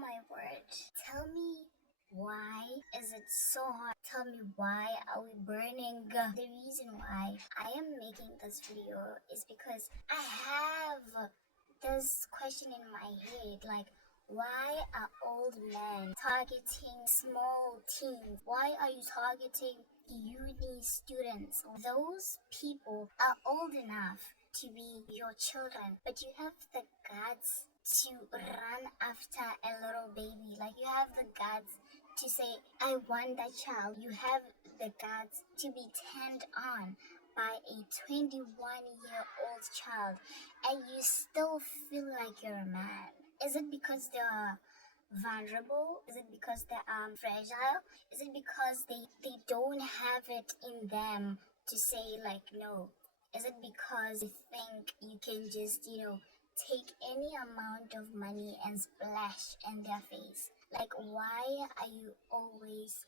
my word. Tell me, why is it so hot? Tell me, why are we burning? The reason why I am making this video is because I have this question in my head, like, why are old men targeting small teens? Why are you targeting uni students? Those people are old enough to be your children, but you have the guts to run after a little baby. Like, you have the guts to say, I want that child. You have the guts to be turned on by a 21-year-old child, and you still feel like you're a man. Is it because they are vulnerable? Is it because they are fragile? Is it because they don't have it in them to say, like, no? Is it because they think you can just, take any amount of money and splash in their face? Like, why are you always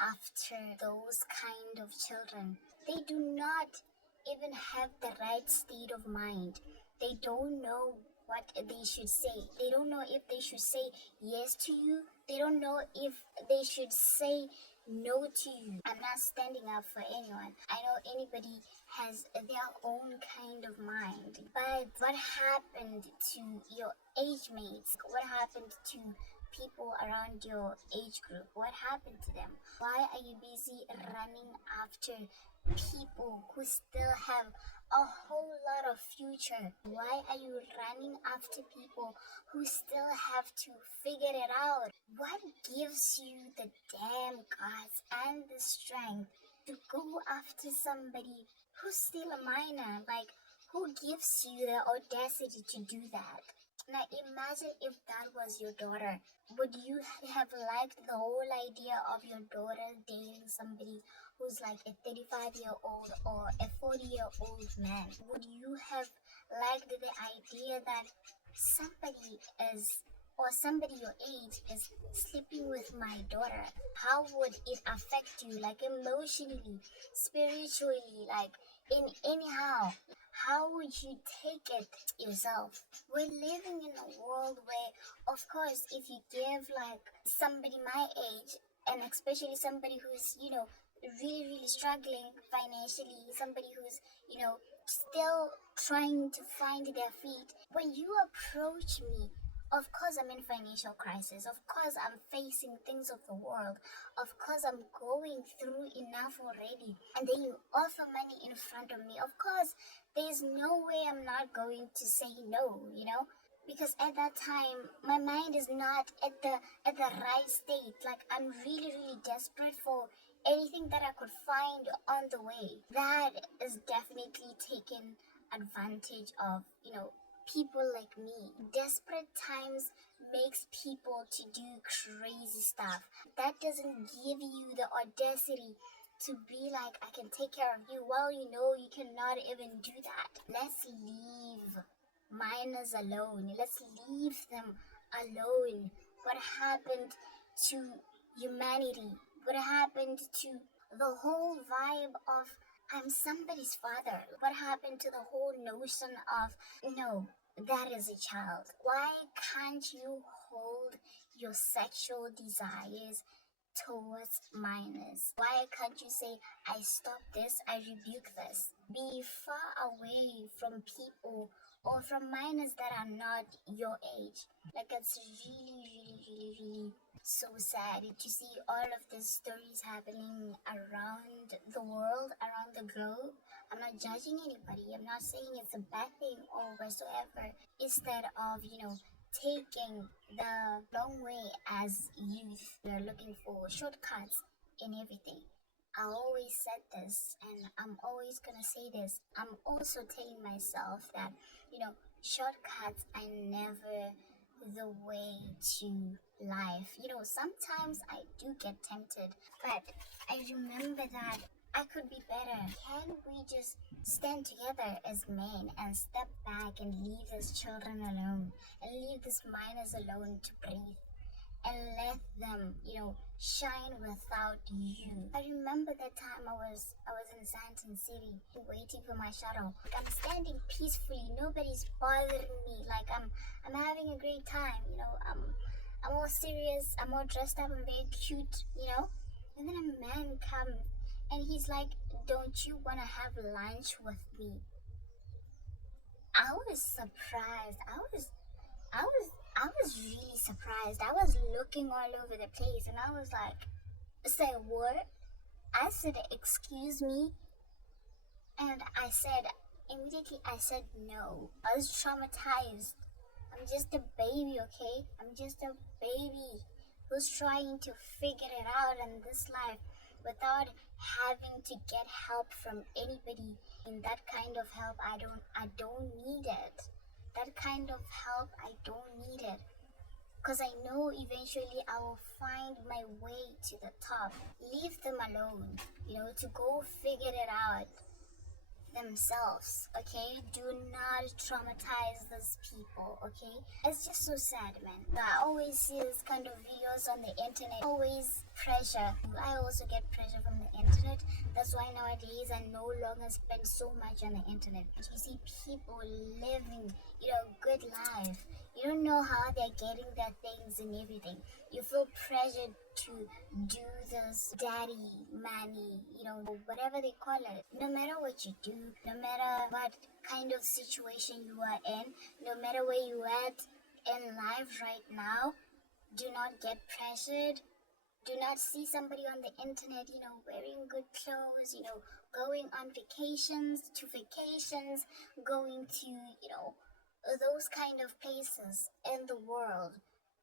after those kind of children? They do not even have the right state of mind. They don't know what they should say. They don't know if they should say yes to you. They don't know if they should say no to you. I'm not standing up for anyone. I know anybody has their own kind of mind. But what happened to your age mates? What happened to people around your age group? What happened to them? Why are you busy running after people who still have a whole lot of future? Why are you running after people who still have to figure it out? What gives you the damn guts and the strength to go after somebody who's still a minor? Like, who gives you the audacity to do that? Now imagine if that was your daughter. Would you have liked the whole idea of your daughter dating somebody who's like a 35-year-old or a 40-year-old man? Would you have liked the idea that somebody your age is sleeping with my daughter? How would it affect you, like emotionally, spiritually, like in anyhow? How would you take it yourself? We're living in a world where, of course, if you give like somebody my age, and especially somebody who's, really, really struggling financially, somebody who's, still trying to find their feet, when you approach me, of course I'm in financial crisis. Of course I'm facing things of the world. Of course I'm going through enough already. And then you offer money in front of me. Of course, there's no way I'm not going to say no, Because at that time, my mind is not at the right state. Like, I'm really, really desperate for anything that I could find on the way. That is definitely taken advantage of, people like me. Desperate times makes people to do crazy stuff. That doesn't give you the audacity to be like, I can take care of you. Well, you cannot even do that. Let's leave minors alone. Let's leave them alone. What happened to humanity? What happened to the whole vibe of I'm somebody's father? What happened to the whole notion of, no, that is a child? Why can't you hold your sexual desires towards minors? Why can't you say, I stop this, I rebuke this? Be far away from people or from minors that are not your age. Like, it's really, really, really, really so sad to see all of these stories happening around the world, around the globe. I'm not judging anybody. I'm not saying it's a bad thing or whatsoever. Instead of, taking the long way as youth, we're looking for shortcuts in everything. I always said this, and I'm always gonna say this. I'm also telling myself that, shortcuts are never the way to life. Sometimes I do get tempted, but I remember that I could be better. Can we just stand together as men and step back and leave these children alone and leave these minors alone to breathe and let them, shine without you? I remember that time I was in Sandton City waiting for my shuttle. Like, I'm standing peacefully, nobody's bothering me. Like, I'm having a great time. I'm all serious, I'm all dressed up, I'm very cute, you know. And then a man comes and he's like, "Don't you want to have lunch with me?" I was surprised. I was really surprised. I was looking all over the place and I was like, "Say what?" I said, "Excuse me." And immediately I said no. I was traumatized. I'm just a baby, okay? I'm just a baby who's trying to figure it out in this life without having to get help from anybody. And that kind of help, I don't need it. That kind of help, I don't need it. Because I know eventually I will find my way to the top. Leave them alone, to go figure it out themselves, okay? Do not traumatize these people, okay? It's just so sad, man. I always see this kind of videos on the internet, always pressure. I also get pressure from the internet. That's why nowadays I no longer spend so much on the internet. You see people living, good life. You don't know how they're getting their things and everything. You feel pressured to do this daddy, money, whatever they call it. No matter what you do, no matter what kind of situation you are in, no matter where you at in life right now, do not get pressured. Do not see somebody on the internet, wearing good clothes, going on vacations, going to, those kind of places in the world.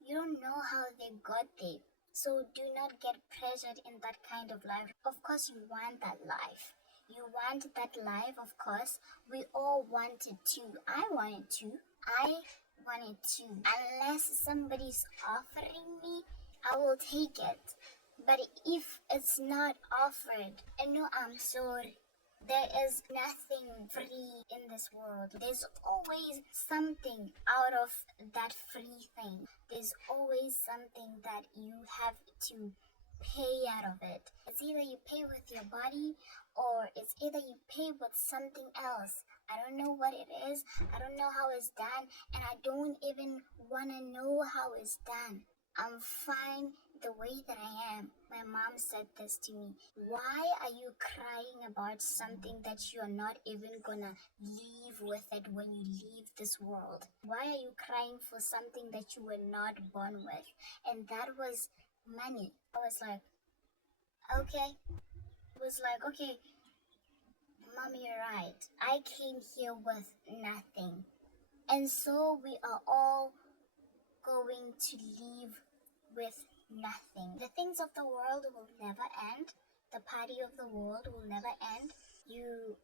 You don't know how they got there. So do not get pressured in that kind of life. Of course, you want that life. You want that life, of course. We all wanted to. I wanted to. I wanted to. Unless somebody's offering me, I will take it. But if it's not offered, no, I'm sorry. There is nothing free in this world. There's always something out of that free thing. There's always something that you have to pay out of it. It's either you pay with your body or it's either you pay with something else. I don't know what it is. I don't know how it's done. And I don't even want to know how it's done. I'm fine the way that I am. My mom said this to me. Why are you crying about something that you're not even gonna leave with it when you leave this world? Why are you crying for something that you were not born with? And that was money. I was like, okay. Okay, Mom, you're right. I came here with nothing. And so we are all going to leave with nothing. The things of the world will never end. The party of the world will never end. You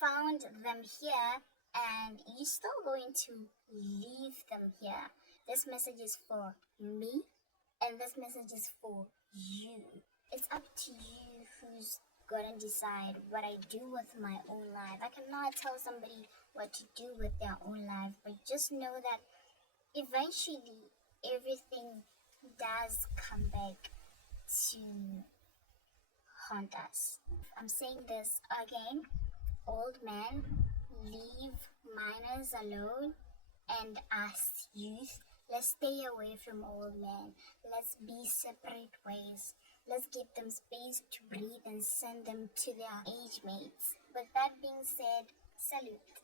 found them here and you're still going to leave them here. This message is for me and this message is for you. It's up to you who's gonna decide what I do with my own life. I cannot tell somebody what to do with their own life, but just know that eventually everything does come back to haunt us. I'm saying this again. Old men, leave minors alone, and us youth, let's stay away from old men. Let's be separate ways. Let's give them space to breathe and send them to their age mates. With that being said, salute.